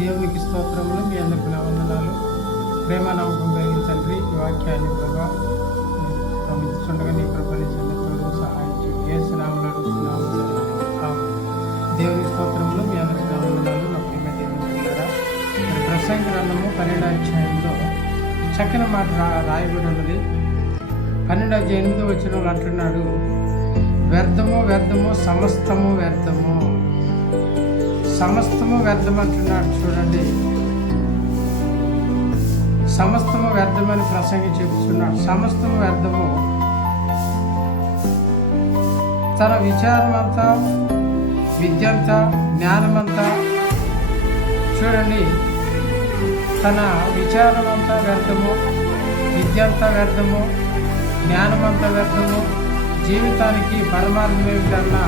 దేవునికి స్తోత్రములు. మీ అందరికీ నా వందనాలు. ప్రేమ నమ్మకం కలిగిన తండ్రి, ఈ వాక్యాన్ని ప్రభా గమనిస్తుండగా నీ ప్రపంచంలో తోడు సహాయం చేస్తున్నాము. దేవునికి స్తోత్రములు. మీ అందరికీ నా వందనాలు. నా ప్రేమ దేవుని బిడ్డలారా, మరి ప్రసంగి గ్రంథము 12వ అధ్యాయంలో చక్కని మాట రాయబడి ఉన్నది. 12వ అధ్యాయం 8వ వచనంలో అంటున్నాడు, వ్యర్థము వ్యర్థము సమస్తము వ్యర్థము. సమస్తము వ్యర్థం అంటున్నాడు. చూడండి, సమస్తము వ్యర్థమని ప్రసంగి చెబుతున్నాడు. సమస్తము వ్యర్థము. తన విచారం అంతా, విద్య అంతా, జ్ఞానమంతా, చూడండి, తన విచారం అంతా వ్యర్థము, విద్య అంతా వ్యర్థము, జ్ఞానమంతా వ్యర్థము. జీవితానికి పరమార్థం ఏమిటన్నా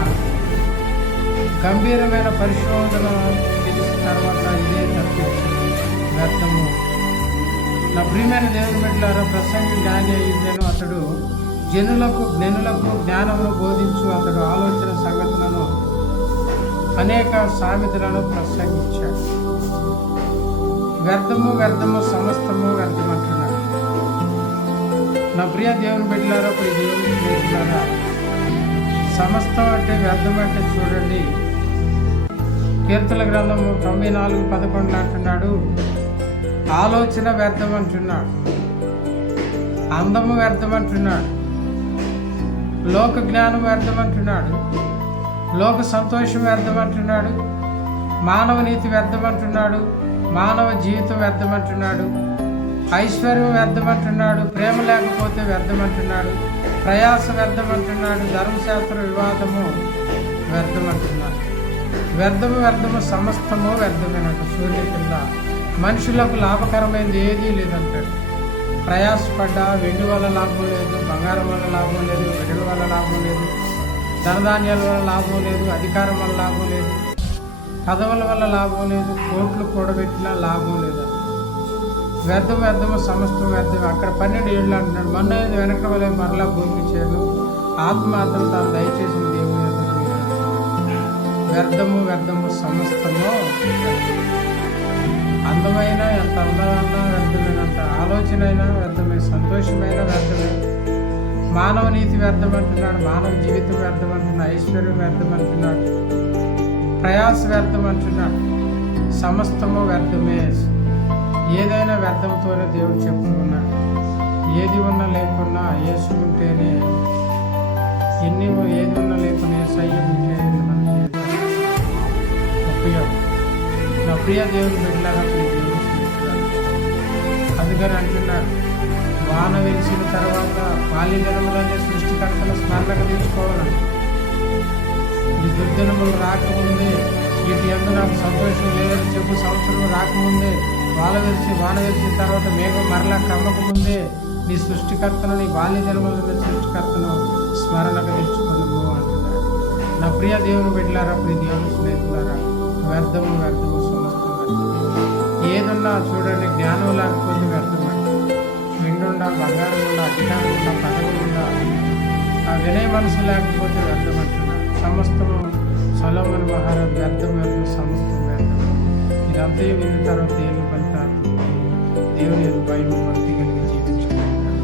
గంభీరమైన పరిశోధన తెలిసిన తర్వాత ఇదే తప్పించింది, వ్యర్థము. నా ప్రియమైన దేవుని బిడ్డలారా, ప్రసంగి జ్ఞాని అయ్యిందేనో అతడు జనులకు జ్ఞానమును బోధించు అతడు ఆలోచన సంగతులను అనేక సామెతలను ప్రసంగించాడు. వ్యర్థము వ్యర్థము సమస్తము వ్యర్థమంటున్నాడు. నా ప్రియ దేవుని బిడ్డలారా, ప్రియ దేవుని బిడ్డలారా, సమస్తం అంటే వ్యర్థం అంటే చూడండి, కీర్తన గ్రంథము 94:11 అంటున్నాడు, ఆలోచన వ్యర్థం అంటున్నాడు, అందము వ్యర్థం అంటున్నాడు, లోక జ్ఞానం వ్యర్థం అంటున్నాడు, లోక సంతోషం వ్యర్థం అంటున్నాడు, మానవ నీతి వ్యర్థం అంటున్నాడు, మానవ జీవితం వ్యర్థం అంటున్నాడు, ఐశ్వర్యం వ్యర్థం అంటున్నాడు, ప్రేమ లేకపోతే వ్యర్థం అంటున్నాడు, ప్రయాస వ్యర్థం అంటున్నాడు, ధర్మశాస్త్ర వివాదము వ్యర్థం అంటున్నాడు. వ్యర్థము వ్యర్థము సమస్తము వ్యర్థమైనట్టు. సూర్య కింద మనుషులకు లాభకరమైనది ఏదీ లేదంటాడు. ప్రయాసపడ్డా వెండి వల్ల లాభం లేదు, బంగారం వల్ల లాభం లేదు, వెండి వల్ల లాభం లేదు, ధనధాన్యాల వల్ల లాభం లేదు, అధికారం వల్ల లాభం లేదు, పదవుల వల్ల లాభం లేదు, కోట్లు కూడబెట్టినా లాభం లేదు. వ్యర్థం వ్యర్థము సమస్తం వ్యర్థం. అక్కడ 12 ఏళ్ళు అంటున్నాడు, మొన్న వెనక వల్ల మరలా భూమికి చేరు, ఆత్మ మాత్రం తాను దయచేసిన దేవుని వ్యర్థము వ్యర్థము సమస్తము. అందమైన ఎంత అందమైనా వ్యర్థమైనంత ఆలోచన అయినా వ్యర్థమే, సంతోషమైన వ్యర్థమే. మానవ నీతి వ్యర్థం అంటున్నాడు, మానవ జీవితం వ్యర్థం అంటున్నాడు, ఐశ్వర్యం వ్యర్థం అంటున్నాడు, ప్రయాస వ్యర్థం అంటున్నాడు. సమస్తము వ్యర్థమే. ఏదైనా వ్యర్థంతోనే దేవుడు చెప్పుకున్నాడు. ఏది ఉన్నా లేకున్నా యేసు ఉంటేనే, ఏది ఉన్నా లేకున్నా సయ్యం ఉంటే ఉపయోగం. నా ప్రియ దేవుని బిడ్డలారా, అందుకని అంటున్నాడు, వాన వెలిసిన తర్వాత బాల్యదినములనే సృష్టికర్తను స్మరణకు తీసుకోవాలని, ఈ దుర్దినములు రాకముందే, వీటి యందు నాకు సంతోషం లేదని చెప్పు సంవత్సరం రాకముందే, వాన వెలిసిన తర్వాత మేఘం మరలా కమ్మకముందే నీ సృష్టికర్తను, నీ బాల్యదినముల సృష్టికర్తను స్మరణకు తెచ్చుకోను అంటున్నాడు. నా ప్రియ దేవుని బిడ్డలారా, ప్రియ దేవుని స్నేహితులారా, వ్యర్థము వ్యర్థము సమస్తం వ్యర్థం. ఏదున్నా చూడండి, జ్ఞానం లేకపోతే వ్యర్థమండి. వెండుండా, బంగారం ఉండా, అధికారం ఉండా, పదవులు ఉండా, ఆ వినయ మనసు లేకపోతే వ్యర్థమంటున్నాడు. సమస్తము సొలొమోను మహారాజు వ్యర్థం వ్యర్థం సమస్తం వ్యర్థం. ఇదంతా విన్న తర్వాత దేవుని ఫలితాలు దేవుని భయం భక్తి కలిగి జీవించుకుంటున్నాడు.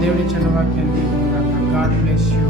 దేవుని చిన్న వాక్యాన్ని గాడ్ బ్లెస్ యూ.